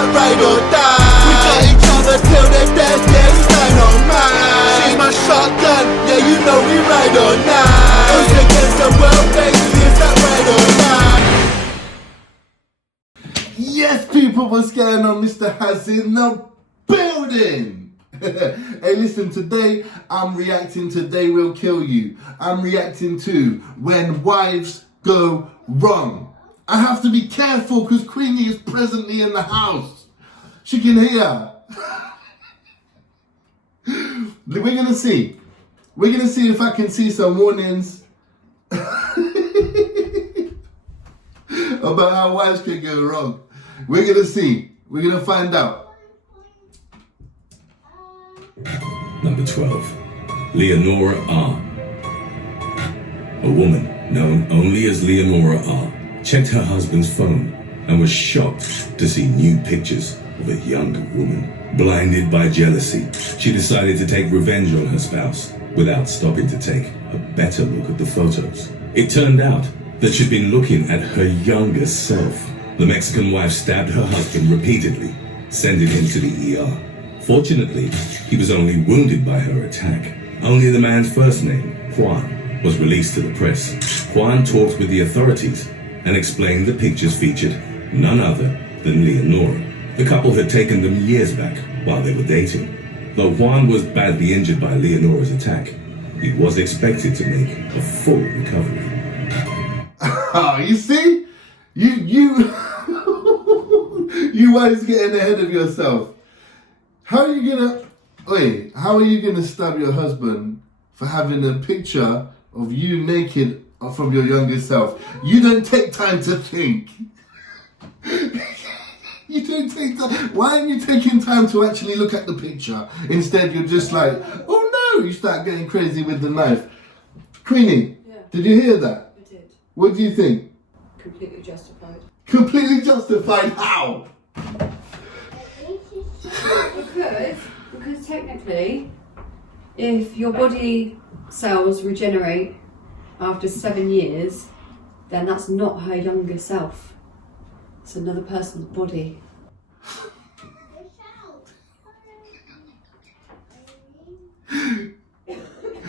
that ride or die. We got each other till the death, yes, stand on mine. She's my shotgun, yeah, you know we ride or die. Us against the world, baby, it's that ride or die. Yes, people, what's going on? Mr. Has in the building. Hey, listen, today I'm reacting to They Will Kill You. I'm reacting to When Wives Go Wrong. I have to be careful because Queenie is presently in the house. She can hear. We're going to see. We're going to see if I can see some warnings about how wives can go wrong. We're going to see. We're going to find out. Number 12, Leonora R. A woman known only as Leonora R. checked her husband's phone and was shocked to see new pictures of a younger woman. Blinded by jealousy, she decided to take revenge on her spouse without stopping to take a better look at the photos. It turned out that she'd been looking at her younger self. The Mexican wife stabbed her husband repeatedly, sending him to the ER. Fortunately, he was only wounded by her attack. Only the man's first name, Juan, was released to the press. Juan talked with the authorities and explained the pictures featured none other than Leonora. The couple had taken them years back while they were dating. Though Juan was badly injured by Leonora's attack, he was expected to make a full recovery. Oh, you see? You always getting ahead of yourself. How are you gonna stab your husband for having a picture of you naked from your younger self? You don't take time to think. You don't take time. Why aren't you taking time to actually look at the picture? Instead, you're just like, oh no, you start getting crazy with the knife. Queenie, yeah. Did you hear that? I did. What do you think? Completely justified. Completely justified? How? Because technically, if your body cells regenerate after 7 years, then that's not her younger self. It's another person's body.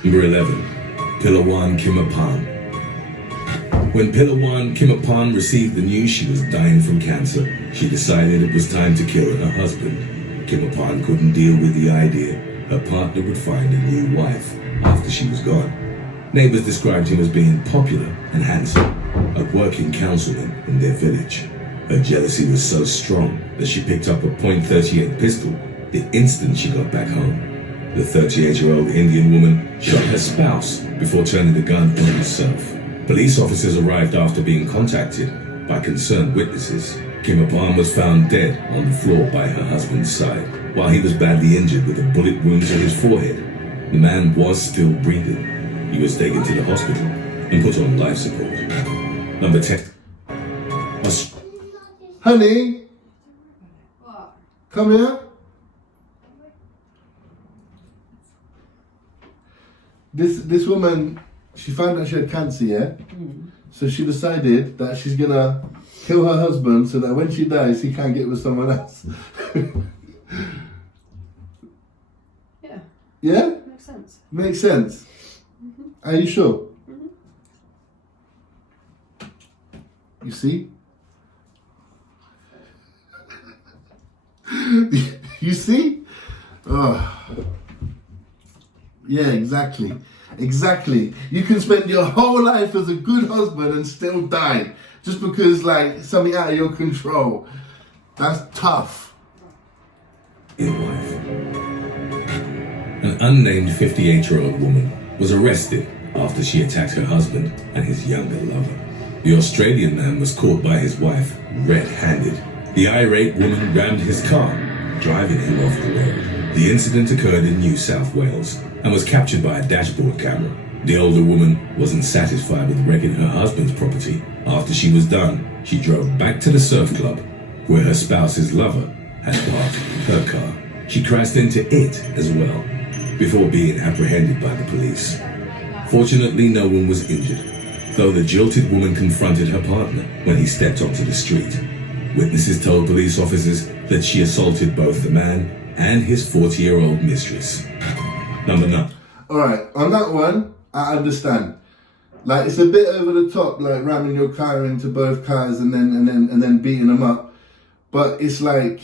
Number 11, Pilawan Kimapan. When Pilawan Kimapan received the news she was dying from cancer, she decided it was time to kill her husband. Kimapan couldn't deal with the idea her partner would find a new wife after she was gone. Neighbors described him as being popular and handsome, a working councilman in their village. Her jealousy was so strong that she picked up a .38 pistol the instant she got back home. The 38-year-old Indian woman shot her spouse before turning the gun on herself. Police officers arrived after being contacted by concerned witnesses. Kimapan was found dead on the floor by her husband's side, while he was badly injured with a bullet wound to his forehead. The man was still breathing. He was taken to the hospital and put on life support. Number 10. Honey? What? Come here. This woman, she found out she had cancer, yeah? So she decided that she's gonna kill her husband so that when she dies, he can't get with someone else. Yeah. Yeah? Makes sense. Makes sense. Are you sure? You see? You see? Oh. Yeah, exactly. Exactly. You can spend your whole life as a good husband and still die just because, like, something out of your control. That's tough. An unnamed 58-year-old woman was arrested after she attacked her husband and his younger lover. The Australian man was caught by his wife red-handed. The irate woman rammed his car, driving him off the road. The incident occurred in New South Wales and was captured by a dashboard camera. The older woman wasn't satisfied with wrecking her husband's property. After she was done, she drove back to the surf club where her spouse's lover had parked her car. She crashed into it as well before being apprehended by the police. Fortunately, no one was injured, though the jilted woman confronted her partner when he stepped onto the street. Witnesses told police officers that she assaulted both the man and his 40-year-old mistress. Number 9. Alright, on that one, I understand. Like, it's a bit over the top, like ramming your car into both cars and then beating them up. But it's like,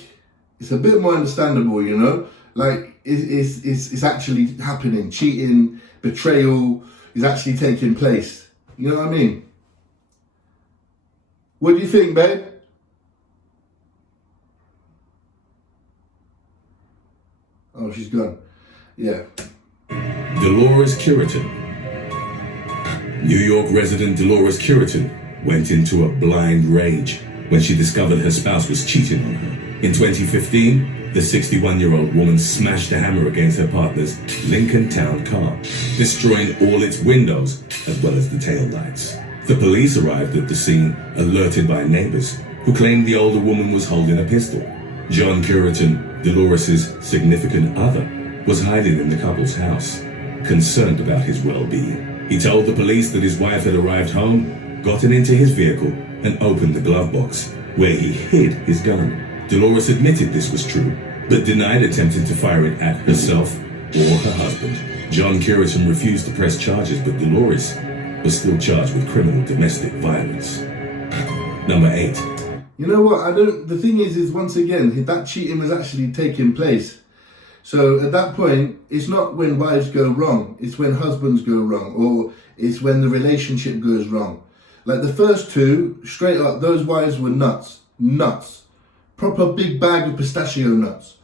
it's a bit more understandable, you know? Like, it's actually happening. Cheating, betrayal is actually taking place. You know what I mean? What do you think, babe? Oh, she's gone. Yeah. Dolores Curitan. New York resident Dolores Curitan went into a blind rage when she discovered her spouse was cheating on her. In 2015, the 61-year-old woman smashed a hammer against her partner's Lincoln Town car, destroying all its windows as well as the taillights. The police arrived at the scene, alerted by neighbors, who claimed the older woman was holding a pistol. John Curitan, Dolores' significant other, was hiding in the couple's house, concerned about his well-being. He told the police that his wife had arrived home, gotten into his vehicle, and opened the glove box, where he hid his gun. Dolores admitted this was true, but denied attempting to fire it at herself or her husband. John Curitan refused to press charges, but Dolores was still charged with criminal domestic violence. Number 8. You know what? The thing is once again, that cheating was actually taking place. So at that point, it's not when wives go wrong, it's when husbands go wrong, or it's when the relationship goes wrong. Like the first two, straight up, those wives were nuts. Nuts. Proper big bag of pistachio nuts.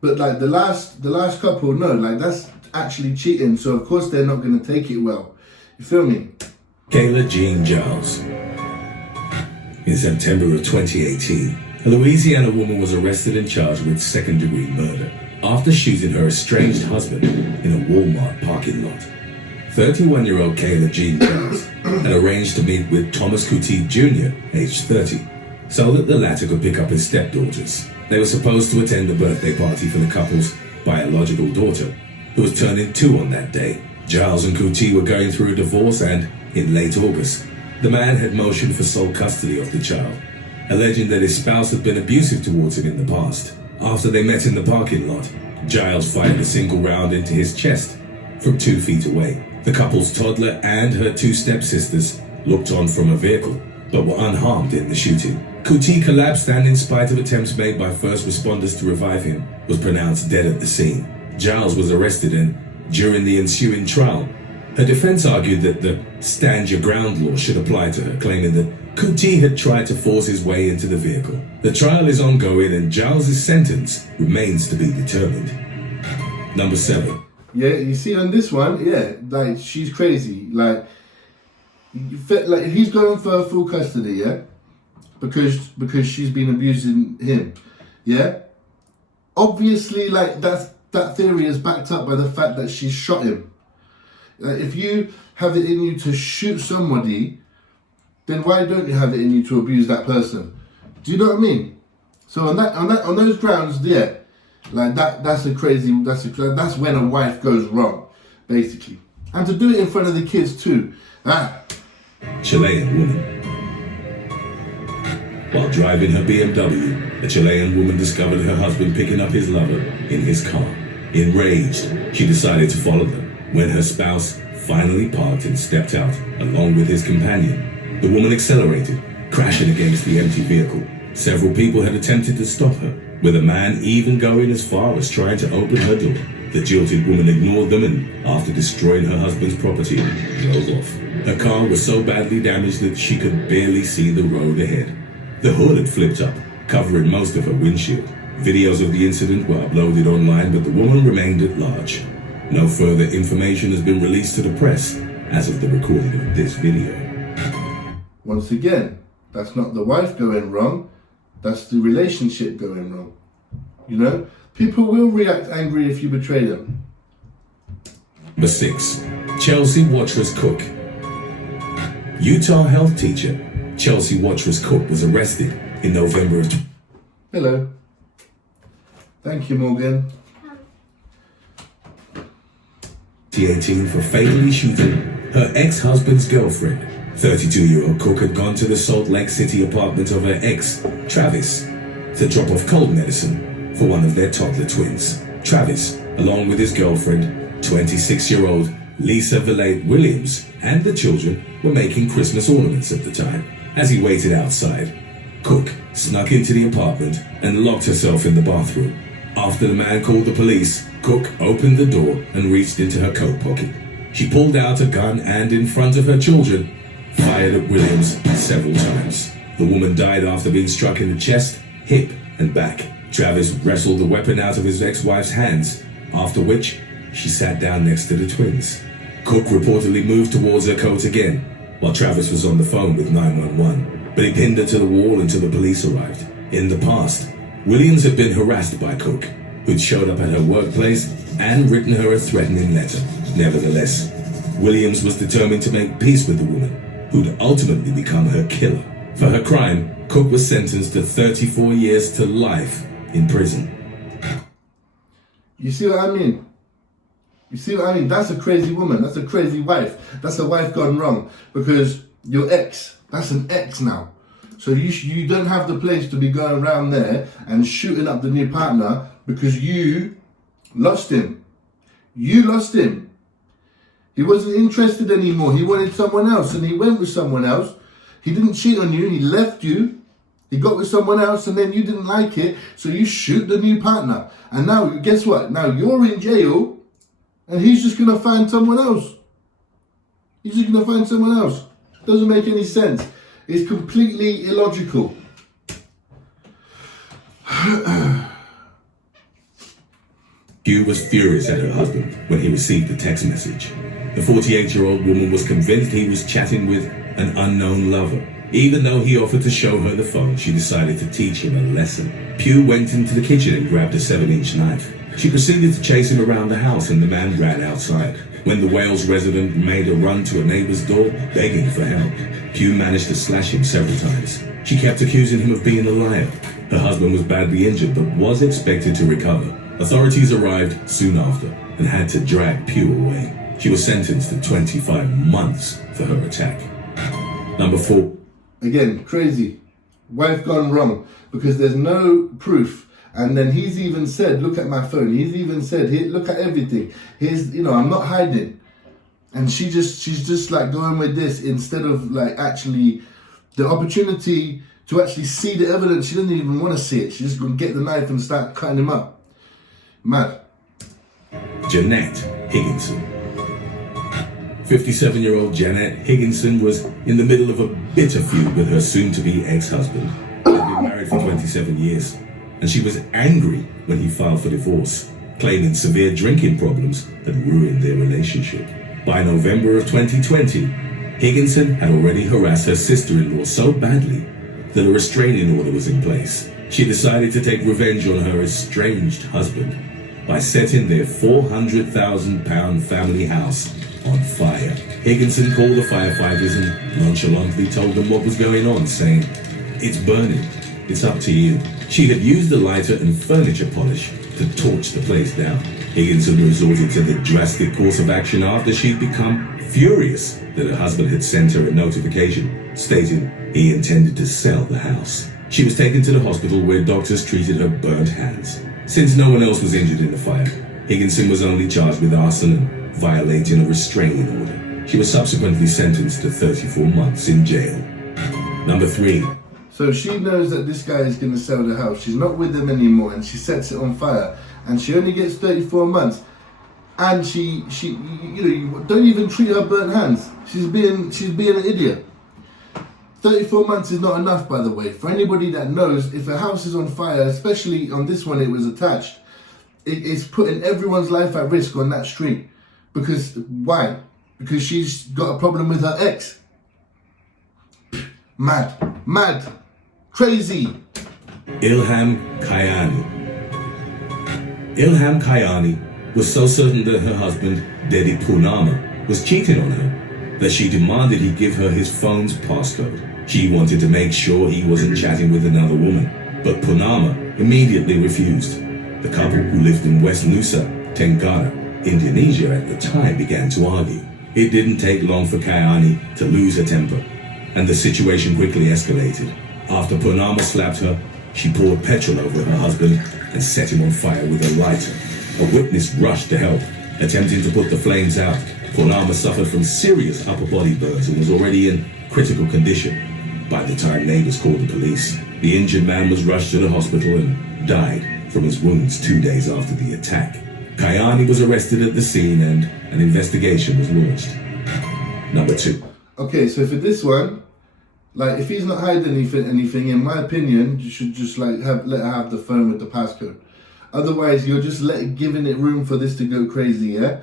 But like the last couple, no, like that's actually cheating. So of course they're not going to take it well. You feel me? Kayla Jean Giles. In September of 2018, a Louisiana woman was arrested and charged with second-degree murder after shooting her estranged husband in a Walmart parking lot. 31-year-old Kayla Jean Giles had arranged to meet with Thomas Couty Jr., aged 30, so that the latter could pick up his stepdaughters. They were supposed to attend a birthday party for the couple's biological daughter, who was turning 2 on that day. Giles and Couty were going through a divorce, and in late August, the man had motioned for sole custody of the child, alleging that his spouse had been abusive towards him in the past. After they met in the parking lot, Giles fired a single round into his chest from 2 feet away. The couple's toddler and her 2 stepsisters looked on from a vehicle, but were unharmed in the shooting. Couty collapsed and, in spite of attempts made by first responders to revive him, was pronounced dead at the scene. Giles was arrested, and during the ensuing trial, her defense argued that the stand your ground law should apply to her, claiming that Couty had tried to force his way into the vehicle. The trial is ongoing, and Giles' sentence remains to be determined. Number 7. Yeah, you see on this one, yeah, like she's crazy. Like he's going for full custody, yeah, because she's been abusing him, yeah. Obviously, like that theory is backed up by the fact that she shot him. Like, if you have it in you to shoot somebody, then why don't you have it in you to abuse that person? Do you know what I mean? So on those grounds, yeah, like that's when a wife goes wrong, basically. And to do it in front of the kids too. Chilean woman. While driving her BMW, a Chilean woman discovered her husband picking up his lover in his car. Enraged, she decided to follow them. When her spouse finally parked and stepped out, along with his companion, the woman accelerated, crashing against the empty vehicle. Several people had attempted to stop her, with a man even going as far as trying to open her door. The jilted woman ignored them and, after destroying her husband's property, drove off. Her car was so badly damaged that she could barely see the road ahead. The hood had flipped up, covering most of her windshield. Videos of the incident were uploaded online, but the woman remained at large. No further information has been released to the press as of the recording of this video. Once again, that's not the wife going wrong, that's the relationship going wrong. You know? People will react angry if you betray them. Number 6. Chelsea Watrous Cook. Utah health teacher Chelsea Watrous Cook was arrested in November of... Hello. Thank you, Morgan. 2018 for fatally shooting her ex-husband's girlfriend 32-year-old Cook had gone to the Salt Lake City apartment of her ex, Travis, to drop off cold medicine for one of their toddler twins. Travis, along with his girlfriend, 26-year-old Lisa Valade Williams, and the children were making Christmas ornaments at the time. As he waited outside, Cook snuck into the apartment and locked herself in the bathroom. After the man called the police, Cook opened the door and reached into her coat pocket. She pulled out a gun and, in front of her children, fired at Williams several times. The woman died after being struck in the chest, hip, and back. Travis wrestled the weapon out of his ex-wife's hands, after which she sat down next to the twins. Cook reportedly moved towards her coat again, while Travis was on the phone with 911, but he pinned her to the wall until the police arrived. In the past, Williams had been harassed by Cook, who'd showed up at her workplace and written her a threatening letter. Nevertheless, Williams was determined to make peace with the woman, who'd ultimately become her killer. For her crime, Cook was sentenced to 34 years to life in prison. You see what I mean? You see what I mean? That's a crazy woman. That's a crazy wife. That's a wife gone wrong. Because your ex, that's an ex now. So you don't have the place to be going around there and shooting up the new partner because you lost him. You lost him. He wasn't interested anymore. He wanted someone else and he went with someone else. He didn't cheat on you. He left you. He got with someone else and then you didn't like it. So you shoot the new partner. And now, guess what? Now you're in jail and he's just going to find someone else. He's just going to find someone else. Doesn't make any sense. It's completely illogical. Hugh was furious at her husband when he received the text message. The 48-year-old woman was convinced he was chatting with an unknown lover. Even though he offered to show her the phone, she decided to teach him a lesson. Pugh went into the kitchen and grabbed a 7-inch knife. She proceeded to chase him around the house and the man ran outside. When the Wales resident made a run to a neighbor's door, begging for help, Pugh managed to slash him several times. She kept accusing him of being a liar. Her husband was badly injured but was expected to recover. Authorities arrived soon after and had to drag Pugh away. She was sentenced to 25 months for her attack. Number 4. Again, crazy. Wife gone wrong because there's no proof. And then he's even said, look at my phone. He's even said, here, look at everything. Here's, I'm not hiding. And she's just like going with this instead of like actually the opportunity to actually see the evidence. She doesn't even want to see it. She's just going to get the knife and start cutting him up. Mad. Jeanette Higginson. 57-year-old Janet Higginson was in the middle of a bitter feud with her soon-to-be ex-husband. They'd been married for 27 years, and she was angry when he filed for divorce, claiming severe drinking problems had ruined their relationship. By November of 2020, Higginson had already harassed her sister-in-law so badly that a restraining order was in place. She decided to take revenge on her estranged husband by setting their £400,000 family house on fire. Higginson called the firefighters and nonchalantly told them what was going on, saying, "It's burning. It's up to you." She had used a lighter and furniture polish to torch the place down. Higginson resorted to the drastic course of action after she'd become furious that her husband had sent her a notification stating he intended to sell the house. She was taken to the hospital where doctors treated her burnt hands. Since no one else was injured in the fire, Higginson was only charged with arson and violating a restraining order. She was subsequently sentenced to 34 months in jail. Number 3. So she knows that this guy is going to sell the house. She's not with him anymore and she sets it on fire. And she only gets 34 months. And she you don't even treat her burnt hands. She's being an idiot. 34 months is not enough, by the way. For anybody that knows, if a house is on fire, especially on this one it was attached, it's putting everyone's life at risk on that street. Because, why? Because she's got a problem with her ex. Mad. Crazy. Ilham Kayani. Ilham Kayani was so certain that her husband, Dedi Poonama, was cheating on her that she demanded he give her his phone's passcode. She wanted to make sure he wasn't chatting with another woman, but Poonama immediately refused. The couple, who lived in West Nusa Tenggara, Indonesia at the time, began to argue. It didn't take long for Kayani to lose her temper, and the situation quickly escalated. After Purnama slapped her, she poured petrol over her husband and set him on fire with a lighter. A witness rushed to help, attempting to put the flames out. Purnama suffered from serious upper body burns and was already in critical condition. By the time neighbors called the police, the injured man was rushed to the hospital and died from his wounds 2 days after the attack. Kayani was arrested at the scene and an investigation was launched. Number 2. Okay, so for this one, like if he's not hiding anything, in my opinion, you should just like let her have the phone with the passcode. Otherwise, you're just giving it room for this to go crazy, yeah?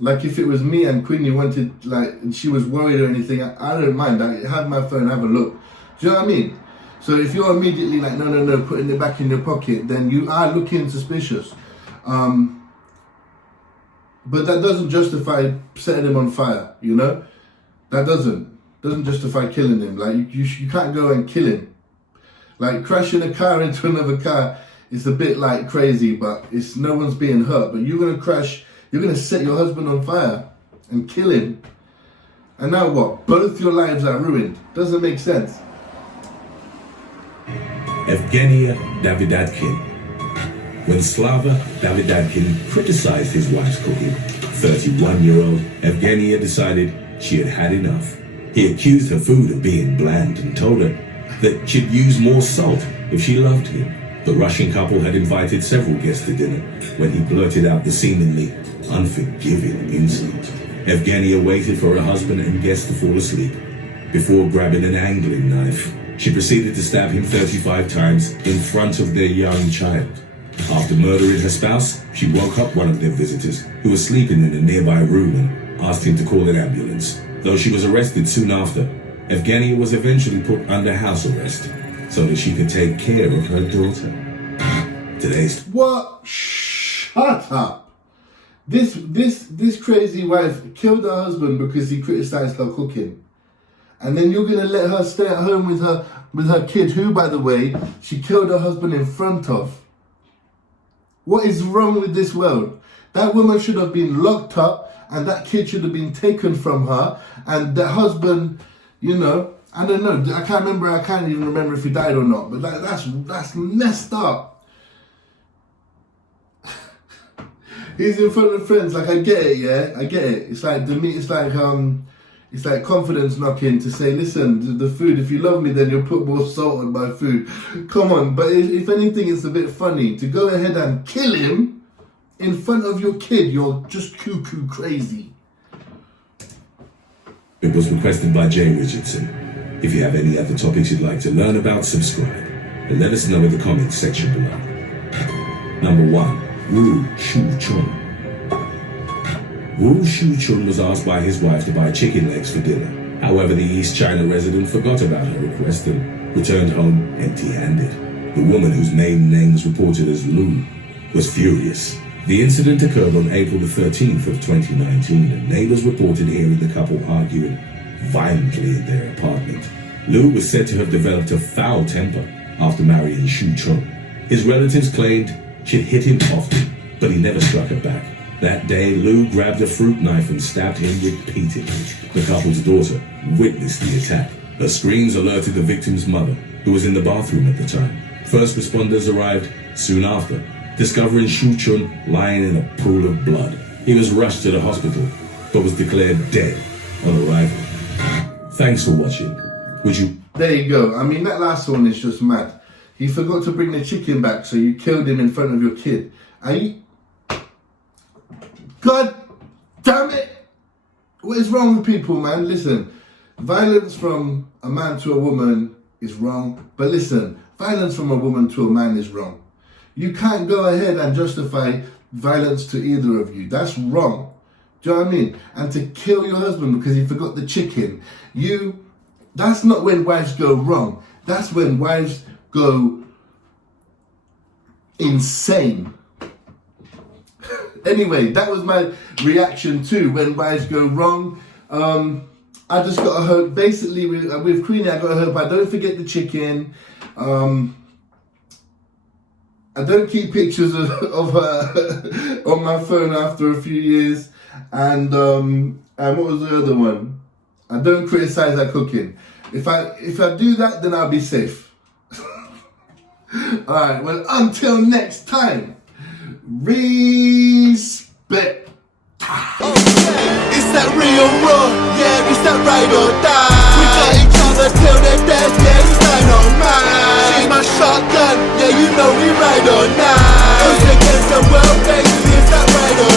Like if it was me and Queenie wanted, like, and she was worried or anything, I don't mind. I have my phone, have a look. Do you know what I mean? So if you're immediately like, no, putting it back in your pocket, then you are looking suspicious. But that doesn't justify setting him on fire, you know? That doesn't justify killing him. Like you can't go and kill him. Like crashing a car into another car is a bit like crazy, but it's no one's being hurt. But you're gonna set your husband on fire and kill him. And now what? Both your lives are ruined. Doesn't make sense. Evgenia Davidadkin. When Slava Davidadkin criticized his wife's cooking, 31-year-old Evgenia decided she had had enough. He accused her food of being bland and told her that she'd use more salt if she loved him. The Russian couple had invited several guests to dinner when he blurted out the seemingly unforgiving insult. Evgenia waited for her husband and guests to fall asleep. Before grabbing an angling knife, she proceeded to stab him 35 times in front of their young child. After murdering her spouse, she woke up one of their visitors, who was sleeping in a nearby room, and asked him to call an ambulance. Though she was arrested soon after, Evgenia was eventually put under house arrest so that she could take care of her daughter. Today's... What? Shut up. This crazy wife killed her husband because he criticized her cooking. And then you're gonna let her stay at home with her kid, who, by the way, she killed her husband in front of. What is wrong with this world? That woman should have been locked up, and that kid should have been taken from her, and the husband, you know, I don't know, I can't even remember if he died or not, but that's messed up. He's in front of friends, like, I get it, yeah, I get it. It's like confidence knocking to say, listen, the food, if you love me, then you'll put more salt on my food. Come on, but if anything, it's a bit funny. To go ahead and kill him in front of your kid, you're just cuckoo crazy. It was requested by Jay Richardson. If you have any other topics you'd like to learn about, subscribe and let us know in the comments section below. Number 1, Wu Shu Chun. Wu Shu Chun was asked by his wife to buy chicken legs for dinner. However, the East China resident forgot about her request and returned home empty-handed. The woman, whose maiden name was reported as Lu, was furious. The incident occurred on April the 13th of 2019, and neighbors reported hearing the couple arguing violently in their apartment. Lu was said to have developed a foul temper after marrying Shu Chun. His relatives claimed she'd hit him often, but he never struck her back. That day, Lu grabbed a fruit knife and stabbed him repeatedly. The couple's daughter witnessed the attack. Her screams alerted the victim's mother, who was in the bathroom at the time. First responders arrived soon after, discovering Shu Chun lying in a pool of blood. He was rushed to the hospital, but was declared dead on arrival. Thanks for watching. There you go. I mean, that last one is just mad. He forgot to bring the chicken back, so you killed him in front of your kid. God damn it! What is wrong with people, man? Listen, violence from a man to a woman is wrong. But listen, violence from a woman to a man is wrong. You can't go ahead and justify violence to either of you. That's wrong. Do you know what I mean? And to kill your husband because he forgot the chicken, that's not when wives go wrong. That's when wives go insane. Anyway, that was my reaction to when wives go wrong. I just gotta hope, basically with Queenie, I gotta hope I don't forget the chicken. I don't keep pictures of her on my phone after a few years. And what was the other one? I don't criticize her cooking. If I do that, then I'll be safe. Alright, well, until next time, respect. It's that real raw, yeah, it's that ride or die. We got each other till the death, yeah, it's dynamite. She's my shotgun, yeah, you know we ride or die. Us against the world, baby, it's that ride or